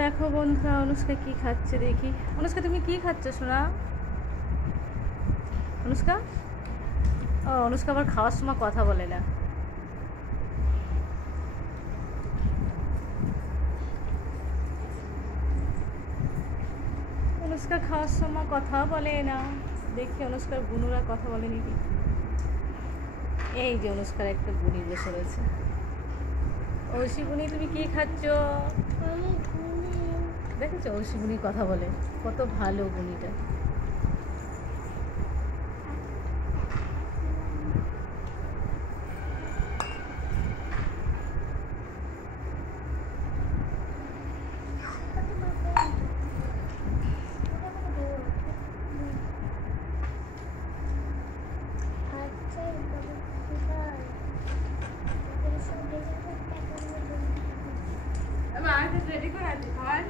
দেখো বন্ধুরা, অনুষ্কা কি খাচ্ছে দেখি। অনুষ্কা, তুমি কি খাচ্ছ সোনা? অনুষ্কা, ও অনুষ্কা আবার খাওয়ার সময় কথা বলে না। অনুষ্কা খাওয়ার সময় কথা বলে না। দেখি অনুষ্কার বুনুরা কথা বলে নাকি। এই যে অনুষ্কার একটা বুনি বসে রয়েছে। ঐশী বুনি, তুমি কি খাচ্ছ? দেখেছো ঐশী বুনি কথা বলে, কত ভালো বুনিটা। রেডি করে আছে খাওয়ার।